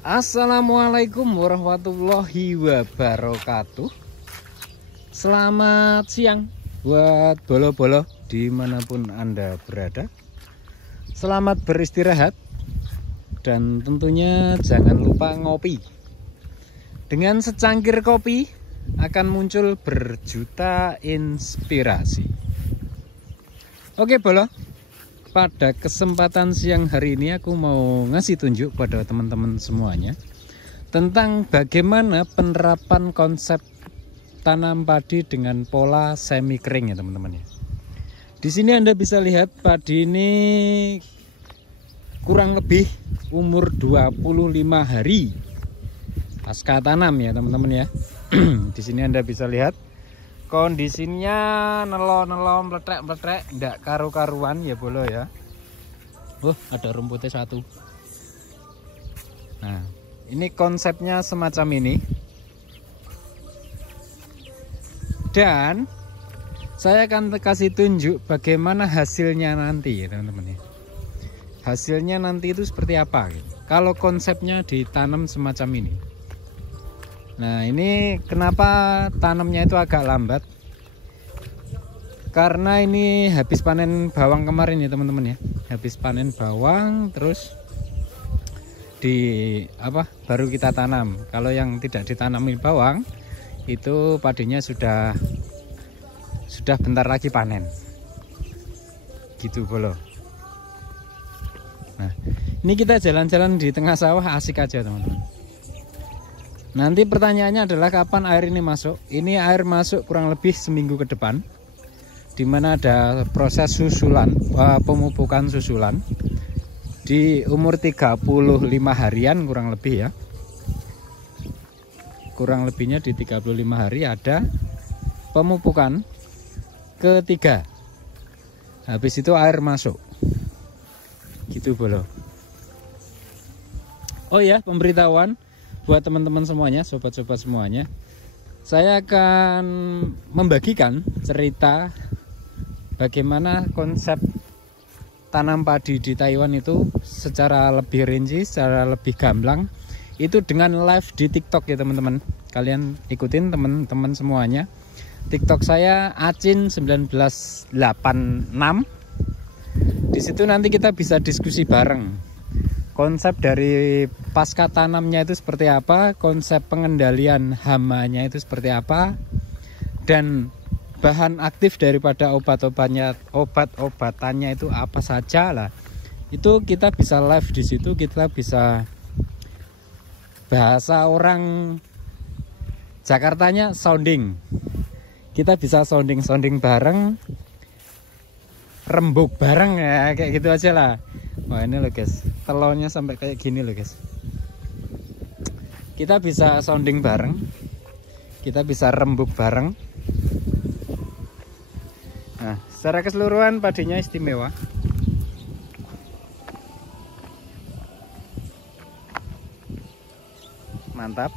Assalamualaikum warahmatullahi wabarakatuh. Selamat siang buat bolo-bolo dimanapun Anda berada. Selamat beristirahat. Dan tentunya jangan lupa ngopi. Dengan secangkir kopi akan muncul berjuta inspirasi. Oke bolo, pada kesempatan siang hari ini aku mau ngasih tunjuk pada teman-teman semuanya tentang bagaimana penerapan konsep tanam padi dengan pola semi kering ya teman-teman ya. Di sini Anda bisa lihat padi ini kurang lebih umur 25 hari pasca tanam ya teman-teman ya. Di sini Anda bisa lihat kondisinya nelo-nelo meletrek-meletrek, enggak karu-karuan ya bolo ya. Ada rumputnya satu. Nah, ini konsepnya semacam ini. Dan saya akan kasih tunjuk bagaimana hasilnya nanti ya teman-teman ya. Hasilnya nanti itu seperti apa gitu, kalau konsepnya ditanam semacam ini. Nah, ini kenapa tanamnya itu agak lambat? Karena ini habis panen bawang kemarin ya teman-teman ya. Habis panen bawang terus baru kita tanam. Kalau yang tidak ditanami bawang itu padinya sudah bentar lagi panen. Gitu bolo. Nah, ini kita jalan-jalan di tengah sawah asik aja teman-teman. Nanti pertanyaannya adalah kapan air ini masuk. Ini air masuk kurang lebih seminggu ke depan, dimana ada proses susulan, pemupukan susulan di umur 35 harian kurang lebih ya. Kurang lebihnya di 35 hari ada pemupukan ketiga. Habis itu air masuk. Gitu bolo. Oh ya, pemberitahuan buat teman-teman semuanya, sobat-sobat semuanya, saya akan membagikan cerita bagaimana konsep tanam padi di Taiwan itu secara lebih rinci, secara lebih gamblang, itu dengan live di TikTok ya teman-teman. Kalian ikutin teman-teman semuanya. TikTok saya acin1986. Di situ nanti kita bisa diskusi bareng. Konsep dari pasca tanamnya itu seperti apa, konsep pengendalian hamanya itu seperti apa, dan bahan aktif daripada obat-obatannya itu apa saja lah. Itu kita bisa live di situ, kita bisa bahasa orang Jakartanya sounding. Kita bisa sounding bareng, rembuk bareng ya, kayak gitu aja lah. Wah ini loh guys, telurnya sampai kayak gini loh guys. Kita bisa sounding bareng, kita bisa rembuk bareng. Nah, secara keseluruhan padinya istimewa. Mantap.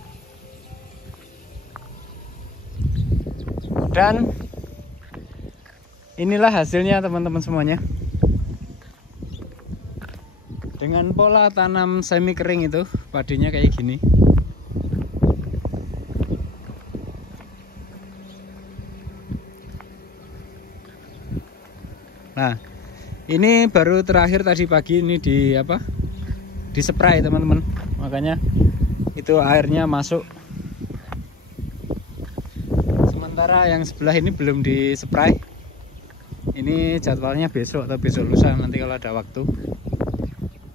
Dan inilah hasilnya teman-teman semuanya. Dengan pola tanam semi kering itu padinya kayak gini. Nah, ini baru terakhir tadi pagi ini di spray teman-teman. Makanya itu airnya masuk. Sementara yang sebelah ini belum di spray. Ini jadwalnya besok atau besok lusa nanti kalau ada waktu.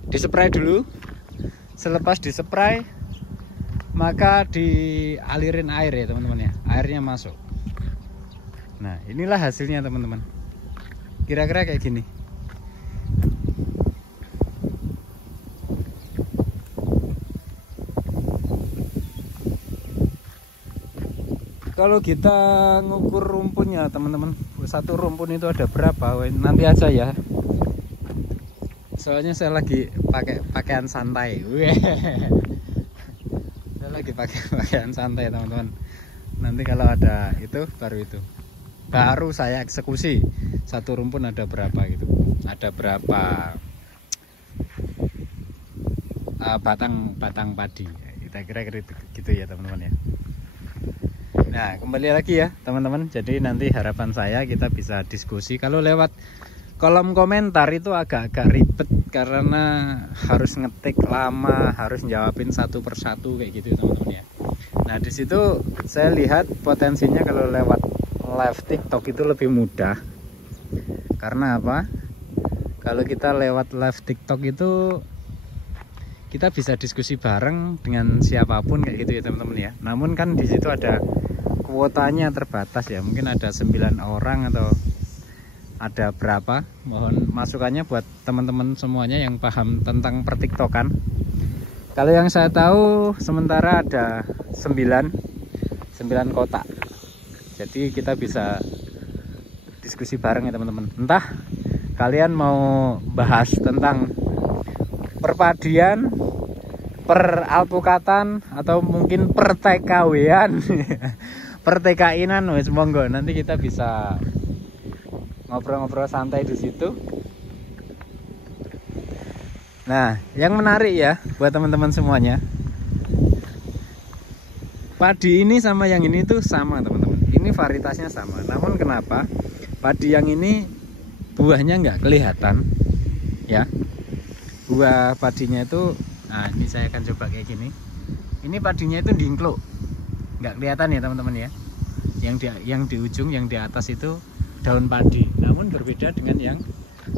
Dispray dulu. Selepas dispray maka dialirin air ya teman-teman ya. Airnya masuk. Nah, inilah hasilnya teman-teman. Kira-kira kayak gini. Kalau kita ngukur rumpunnya teman-teman, satu rumpun itu ada berapa? Nanti aja ya. Soalnya saya lagi pakai pakaian santai. Saya lagi pakai pakaian santai teman-teman. Nanti kalau ada itu baru saya eksekusi satu rumpun ada berapa gitu, ada berapa batang padi. Kita kira gitu ya teman-teman ya. Nah, kembali lagi ya teman-teman. Jadi nanti harapan saya kita bisa diskusi. Kalau lewat kolom komentar itu agak-agak ribet karena harus ngetik lama, harus jawabin satu persatu kayak gitu teman-teman ya. Nah, di situ saya lihat potensinya kalau lewat live TikTok itu lebih mudah. Karena apa? Kalau kita lewat live TikTok itu kita bisa diskusi bareng dengan siapapun kayak gitu ya teman-teman ya. Namun kan di situ ada kuotanya terbatas ya. Mungkin ada 9 orang atau ada berapa. Mohon masukannya buat teman-teman semuanya yang paham tentang pertiktokan. Kalau yang saya tahu sementara ada 9 kotak. Jadi kita bisa diskusi bareng ya teman-teman. Entah kalian mau bahas tentang perpadian, peralpukatan, atau mungkin perTKW-an, perTKI-an, wes monggo. Nanti kita bisa ngobrol-ngobrol santai di situ. Nah, yang menarik ya buat teman-teman semuanya, padi ini sama yang ini tuh sama teman-teman. Ini varietasnya sama. Namun kenapa padi yang ini buahnya nggak kelihatan ya? Buah padinya itu, nah ini saya akan coba kayak gini. Ini padinya itu dingkluk, nggak kelihatan ya teman-teman ya. Yang di ujung, yang di atas itu daun padi. Namun berbeda dengan yang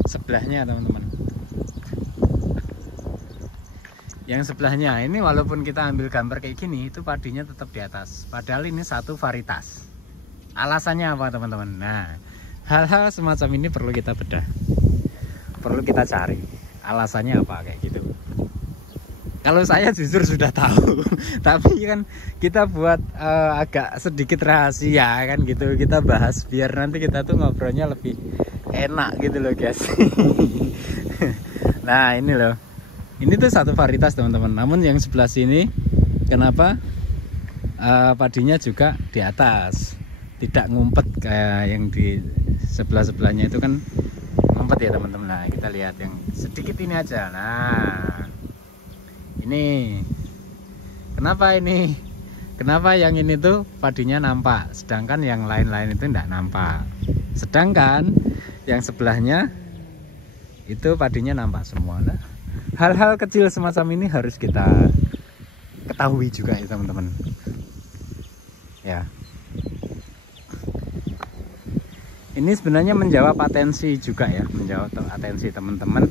sebelahnya teman-teman. Yang sebelahnya ini walaupun kita ambil gambar kayak gini, itu padinya tetap di atas. Padahal ini satu varietas. Alasannya apa teman-teman? Nah, hal-hal semacam ini perlu kita bedah, perlu kita cari alasannya apa kayak gitu. Kalau saya jujur sudah tahu, tapi kan kita buat agak sedikit rahasia kan gitu, kita bahas biar nanti kita tuh ngobrolnya lebih enak gitu loh guys. Nah ini loh, ini tuh satu varietas teman-teman. Namun yang sebelah sini kenapa padinya juga di atas, tidak ngumpet kayak yang di sebelah-sebelahnya itu kan ngumpet ya teman-teman. Nah kita lihat yang sedikit ini aja. Nah ini kenapa yang ini tuh padinya nampak, sedangkan yang lain-lain itu enggak nampak. Sedangkan yang sebelahnya itu padinya nampak semua. Nah, hal-hal kecil semacam ini harus kita ketahui juga ya teman-teman ya. Ini sebenarnya menjawab atensi juga ya, menjawab atensi teman-teman.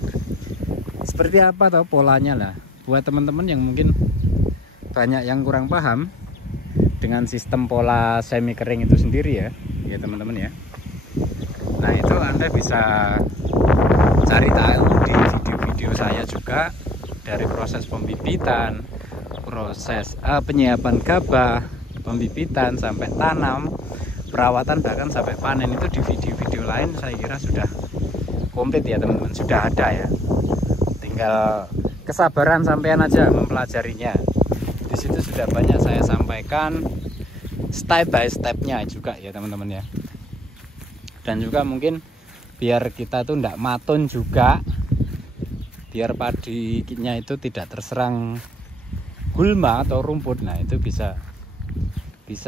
Seperti apa atau polanya lah. Buat teman-teman yang mungkin banyak yang kurang paham dengan sistem pola semi kering itu sendiri ya teman-teman ya. Nah itu Anda bisa cari tahu di video-video saya juga, dari proses pembibitan, proses penyiapan gabah, pembibitan sampai tanam, perawatan, bahkan sampai panen. Itu di video-video lain saya kira sudah komplit ya teman-teman, sudah ada ya. Tinggal kesabaran sampean aja mempelajarinya. Di situ sudah banyak saya sampaikan step by stepnya juga ya teman-teman ya. Dan juga mungkin biar kita tuh ndak maton juga, biar padinya itu tidak terserang gulma atau rumput. Nah itu bisa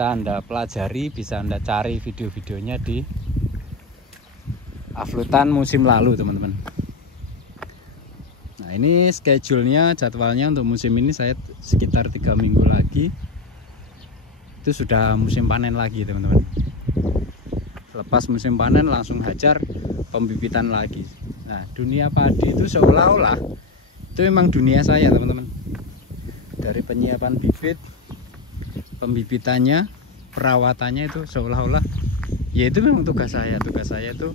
Anda pelajari, bisa Anda cari video-videonya di uploadan musim lalu teman-teman. Nah ini schedule-nya, jadwalnya untuk musim ini saya sekitar 3 minggu lagi itu sudah musim panen lagi teman-teman. Lepas musim panen langsung hajar pembibitan lagi. Nah dunia padi itu seolah-olah itu memang dunia saya teman-teman. Dari penyiapan bibit, pembibitannya, perawatannya itu seolah-olah ya itu memang tugas saya. Tugas saya itu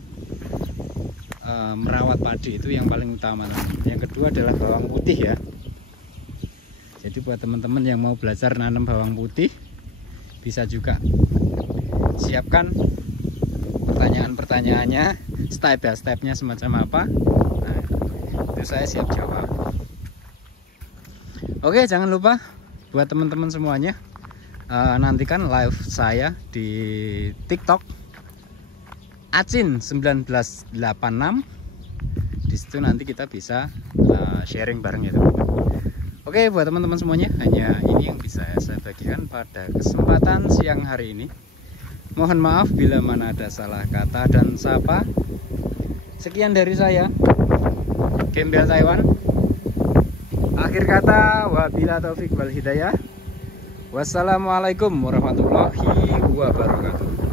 merawat padi, itu yang paling utama. Yang kedua adalah bawang putih ya. Jadi buat teman-teman yang mau belajar nanam bawang putih, bisa juga siapkan pertanyaan-pertanyaannya, step by stepnya semacam apa. Nah itu saya siap jawab. Oke, jangan lupa buat teman-teman semuanya, nantikan live saya di TikTok Acin 1986. Di situ nanti kita bisa sharing bareng ya teman-teman. Oke. Oke, buat teman-teman semuanya, hanya ini yang bisa saya bagikan pada kesempatan siang hari ini. Mohon maaf bila mana ada salah kata dan sapa. Sekian dari saya, Gembel Taiwan. Akhir kata, wabila taufik wal hidayah. Wassalamualaikum warahmatullahi wabarakatuh.